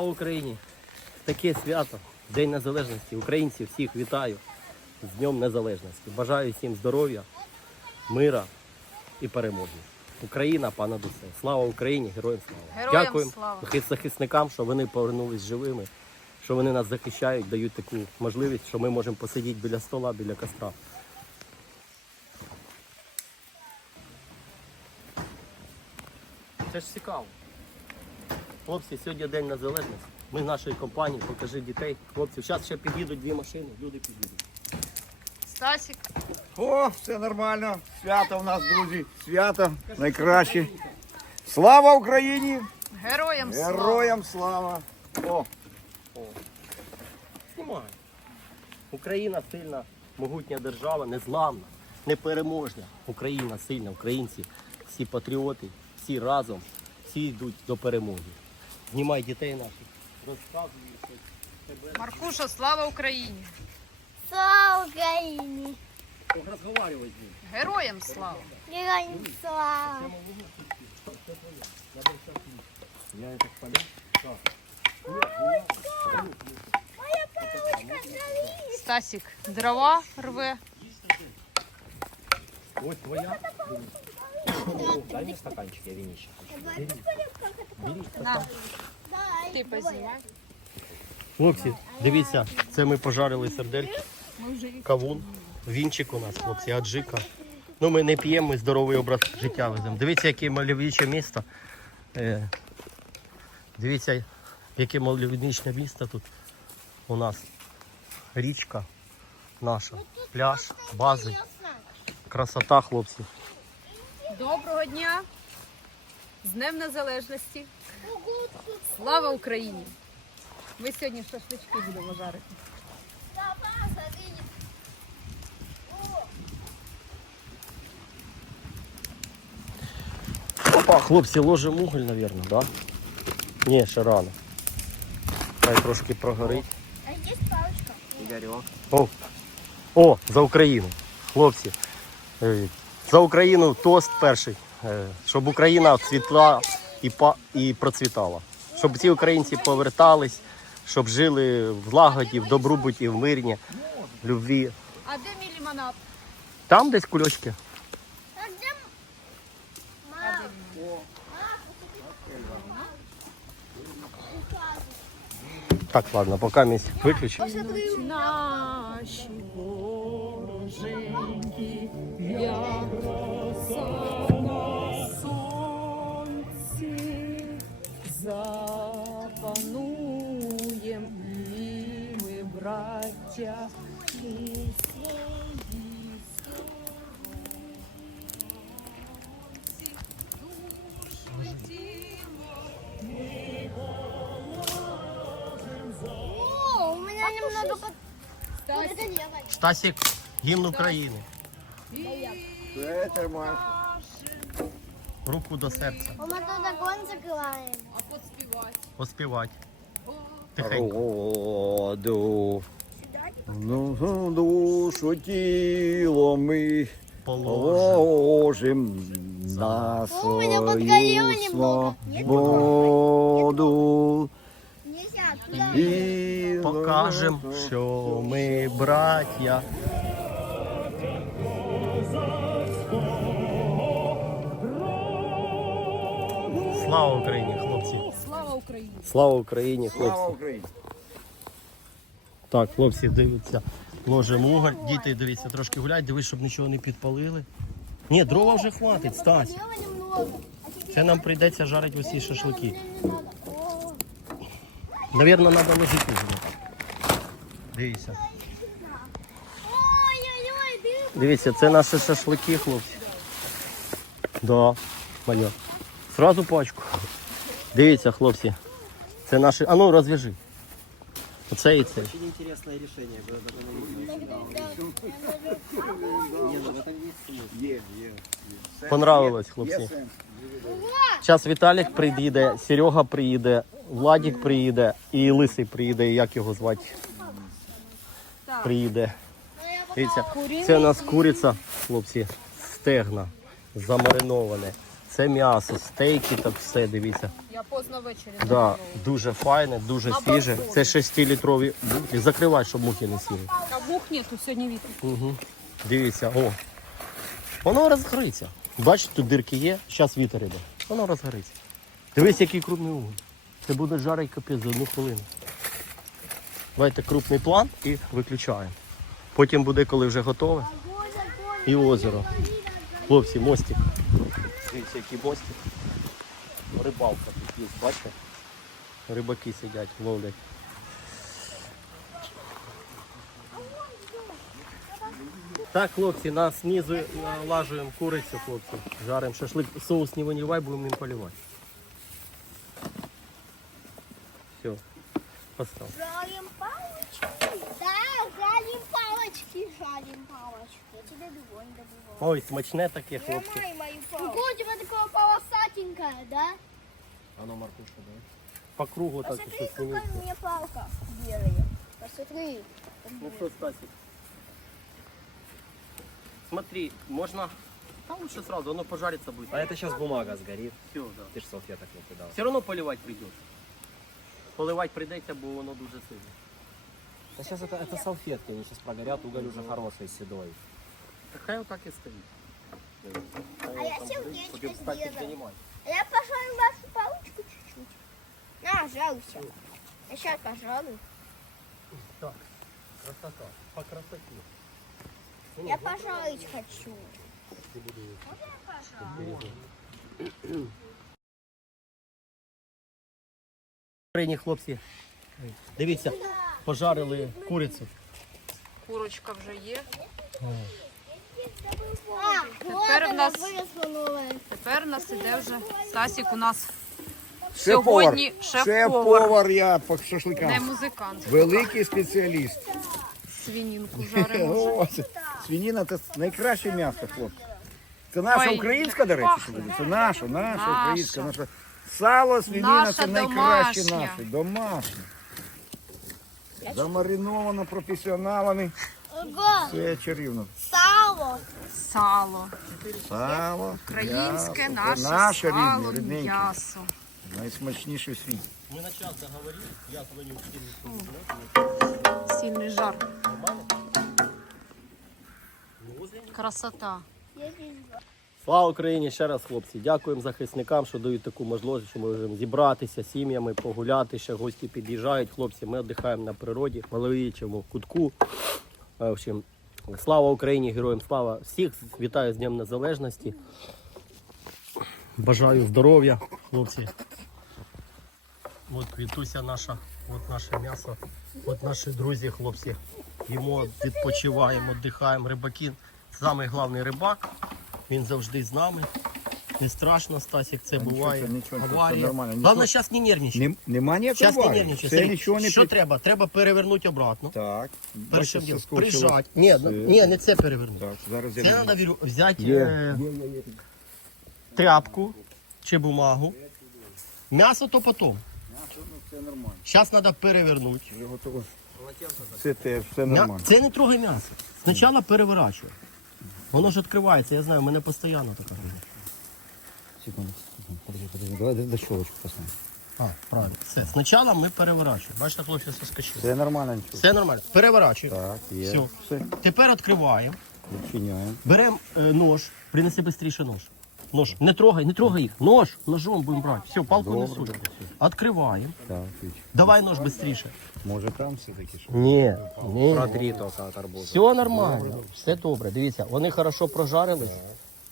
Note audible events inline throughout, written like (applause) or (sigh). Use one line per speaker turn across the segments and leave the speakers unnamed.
Слава Україні! Таке свято, День Незалежності. Українців всіх вітаю з Днем Незалежності. Бажаю всім здоров'я, мира і перемоги. Україна понад усе. Слава Україні, героям слава!
Героям
Дякуємо
слава!
захисникам, що вони повернулись живими, що вони нас захищають, дають таку можливість, що ми можемо посидіти біля стола, біля костра. Це ж цікаво. Хлопці, сьогодні День Незалежності. Ми з нашої компанії, покажи дітей. Хлопці, зараз ще під'їдуть дві машини, люди під'їдуть.
Стасік,
О, все нормально. Свято у нас, друзі. Свято найкраще. Слава Україні!
героям слава!
Героям слава! О,
Знімай. Україна сильна, могутня держава, незламна, непереможна. Україна сильна, українці, всі патріоти, всі разом, всі йдуть до перемоги. Знімай дітей наших, розказуй щось. Тебе
Маркуша, слава Україні!
Слава Україні!
розговарювай з ним.
Героям слава!
Героям слава!
Я так полю.
Моя палочка горит!
Стасік, дрова рве.
Ось твоя. Дай мне стаканчик, я винище. Бери
ти познімай.
Хлопці, дивіться, це ми пожарили сердельки. Кавун, вінчик у нас, хлопці, аджика. Ну, ми не п'ємо, ми здоровий образ життя веземо. Дивіться, яке мальовниче місто. Е, дивіться, яке мальовничне місто тут у нас. Річка наша, пляж, бази. Красота, хлопці.
Доброго дня! З Днем Незалежності! Слава Україні! Ми сьогодні шашлички будемо жарити.
Опа, хлопці, ложимо уголь, мабуть, да? Ні, ще рано. Хай трошки прогорить.
А палочка.
Ігорьок.
О, о, за Україну. Хлопці. За Україну тост перший. е, Щоб Україна цвітла і, па- і процвітала. Щоб ці українці повертались, щоб жили в лагоді, в добробуті, в мирні, в любві.
А де мій лимонад?
Там десь кульочки. Так, ладно, поки місць виключу.
Браття, і
О, у меня немного под...
Стасік, гімн України.
Це тримай.
Руку до серця.
Мы тут огонь закрываем.
А поспівати.
Поспівати. Тихенько.
Роду. Ну, душу тіло ми положим на
О, меня
свою
немного.
Свободу.
Нельзя, туда.
І
Покажем, що ми браття. Слава Україні, хлопці!
Слава Україні!
Слава Україні,
Слава
хлопці!
Україні!
Так, хлопці, дивіться, ложимо уголь. Діти, дивіться, трошки гуляють, дивись, щоб нічого не підпалили. Ні, дрова вже хватить, Стась. Це нам прийдеться жарити усі шашлики. Навірно, треба ложити. Дивіться. Дивіться, це наші шашлики, хлопці. Да, моя. Сразу пачку. Дивіться, хлопці. Це наші. А ну розв'яжи. Оце і це.
Очень интересное решение. Вы об этом не видели? Не, ну в этом есть смысл.
Є, є. є.
Понравилось,
Є
хлопці.
сенс.
Зараз Віталік приїде, Серега приїде, Владік приїде і Лисий приїде, і як його звати. Приїде. Дивіться, це у нас куриця, хлопці, стегна, замариноване. Це м'ясо, стейки, так все, дивіться.
Я поздно ввечері
Да, дуже файне, дуже
На
свіже.
балконі.
Це 6-літрові бутилі. Закривай, щоб мухи не сіли.
А мух нету сьогодні вітер.
Угу. Дивіться, о. Воно розгориться. Бачите, тут дирки є, зараз вітер іде. Воно розгориться. Дивись, який крупний уголь. Це буде жарить капець за одну хвилину. Давайте крупний план і виключаємо. Потім буде, коли вже готове. І озеро. Хлопці, мостик. Дивіться, який мостик. Рибалка тут є, бачите? Рибаки сидять, ловлять. Так, хлопці, на снизу налажуємо курицю, хлопці. Жаримо шашлик. Соус не виливай, будемо ним поливати. Все, постав.
Жалим палочки. Да, жалим палочки. Я тебе догоню добываю.
Ой, смачне таке, хлопці.
Ломай мою палочку. у тебя такое полосатенькое, да?
А ну, Маркуша, да?
По кругу так
Посмотри,
щось
какая у меня палка белая. Посмотри.
Ну что, Стасик? Смотри, можно... Там лучше сразу, оно пожарится будет.
А это сейчас бумага сгорит.
Все, да.
Ты ж салфеток не кидал.
Все равно поливать придется. Поливать придеться, бо воно дуже сильно.
Да сейчас это, это салфетки, они сейчас прогорят, уголь уже хороший, седой.
Так хай отак і стоїть.
А я сердечко
Будем встать
сделаю.
піднімати.
А Я пожалуй вашу палочку чуть-чуть. На, жалуйся. Я сейчас пожалуй.
Так, красота. По красоті.
Я пожаловать хочу.
Україні, хлопці, дивіться, Пожарили курицю.
Курочка вже є. Тепер в нас- Тепер у нас іде вже Стасік у нас
Шеф-повар.
сьогодні шеф-повар.
Шеф-повар я по
Не
шашликам.
музикант.
Великий спеціаліст.
Свинінку (laughs) жаримо.
О, це- найкраще м'ясо, хлопці. Це наша
Ой,
українська, до речі,
пахне.
Це наша, наша
Наша.
українська, наша. Сало, свинина
Наша
це найкраще наше, домашнє. Замариновано професіоналами. Це чарівно.
сало.
Сало.
Сало,
Українське. Наше
наше
сало, м'ясо.
Найсмачніше в світі.
Ми на час договорили, я дзвоню
Сильний жар. Красота.
Слава Україні ще раз, хлопці. Дякуємо захисникам, що дають таку можливість, що ми можемо зібратися сім'ями, погуляти. Ще гості під'їжджають. Хлопці, ми віддихаємо на природі, Маловічому кутку. Е, В общем, слава Україні, героям слава! Всіх вітаю з Днем Незалежності. Бажаю здоров'я, хлопці. От квітуся наша, от наше м'ясо, от наші друзі, хлопці. Їмо, відпочиваємо, віддихаємо. Рибаки. Самий головний рибак. Він завжди з нами. Не страшно, Стасік, це
Нічого,
буває.
нічого,
Аварія.
нормально.
Головне, зараз не нервничай.
Нем- Нема ніякої
Зараз не
аварії.
нервничай.
Це
Смотри,
нічого не
що
під-
треба? Треба перевернути обратно.
Так.
Першим ділом
соскочило.
Ні, ну, ні, не це перевернути.
Так, зараз я
Це
візьму.
треба взяти
Є,
е, тряпку чи бумагу. М'ясо то потім. Зараз треба перевернути.
Це теж все
М'я-
нормально.
Це не трогай м'ясо. Спочатку переворачуй. Воно ж відкривається, я знаю, у мене постійно таке.
Секунду, секунду, подожди, подожди. Давай до, до щелочку поставимо.
А, правильно. Все. Спочатку ми переворачуємо. Бачите, хлопці, соскочили.
Все нормально нічого.
Все нормально. Переворачуємо.
Так, є.
Все.
Все.
Тепер відкриваємо.
Відчиняємо.
Беремо е, нож, принеси швидше нож. Нож. Не трогай, не трогай їх. Нож, ножом будемо брати. Все, палку
Добре,
несуть.
добре,
Відкриваємо.
Так, Віч.
Давай нож швидше.
Може там все-таки що?
Ні, ні.
Протри только от арбуза.
Все нормально, все добре. Дивіться, вони хорошо прожарились.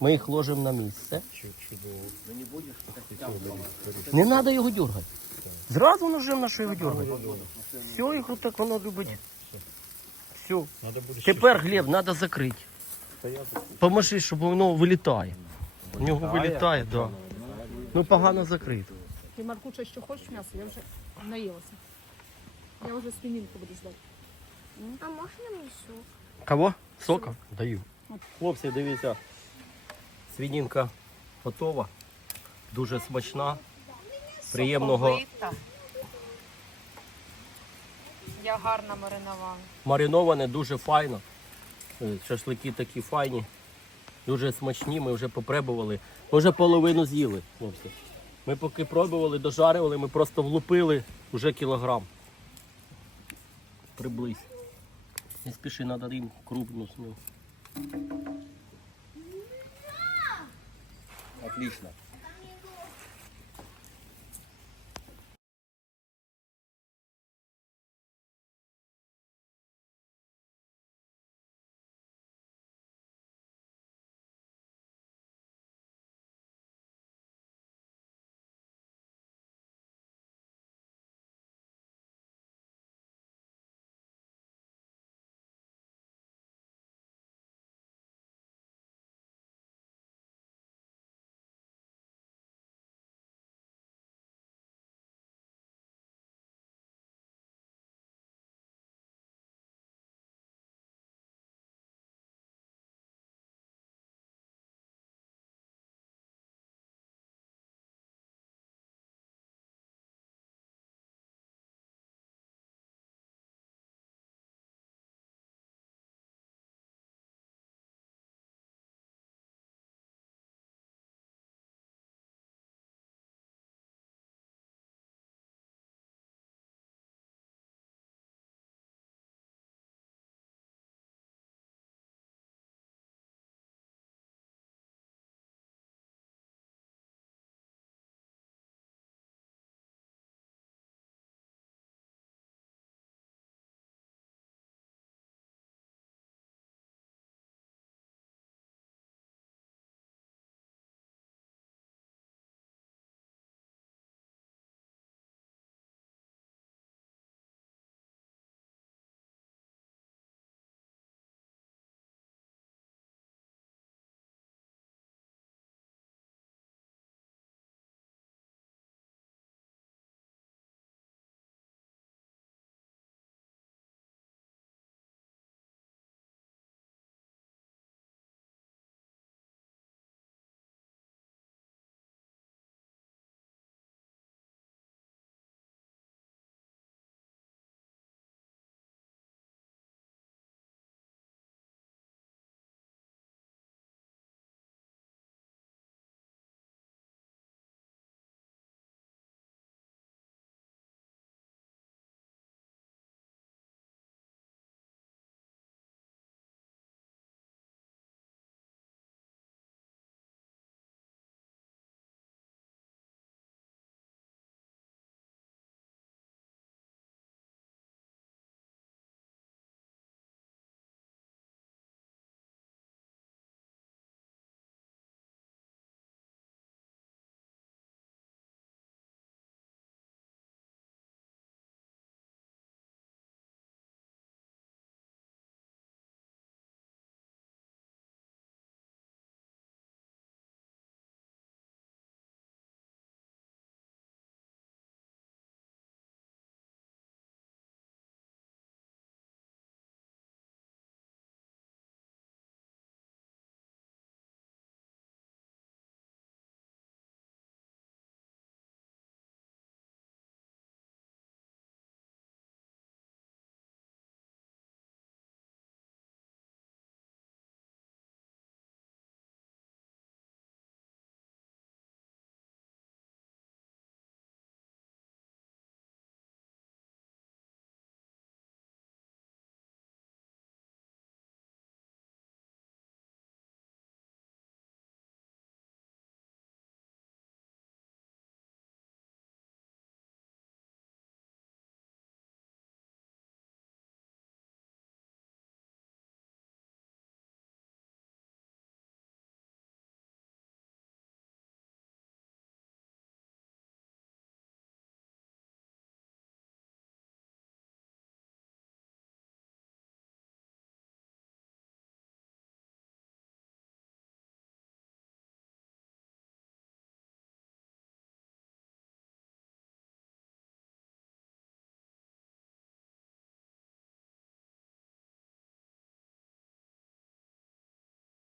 Ми їх ложимо на місце. Не треба його дергати. Зразу ножем на що його дергати. Все, його так воно любить. Все. Тепер Глеб, треба закрити. Поможи, щоб воно вилітає. У нього вилітає, так. Да. Ну погано закрито.
Ти, Маркуча, що хочеш м'ясо? Я вже наїлася. Я вже свининку буду ждати.
А можно мне суп?
Кого? Сока? Даю. Хлопці, дивіться, свинінка готова. Дуже смачна. Приємного
Соковита. Я гарно мариновала.
мариноване, дуже файно. Е, Шашлики такі файні. Дуже смачні, ми вже попробували. Ми вже половину з'їли, хлопці. Ми поки пробували, дожарювали, ми просто влупили вже кілограм. Приблизь. Не спіши, треба їм крупну смів.
Отлично.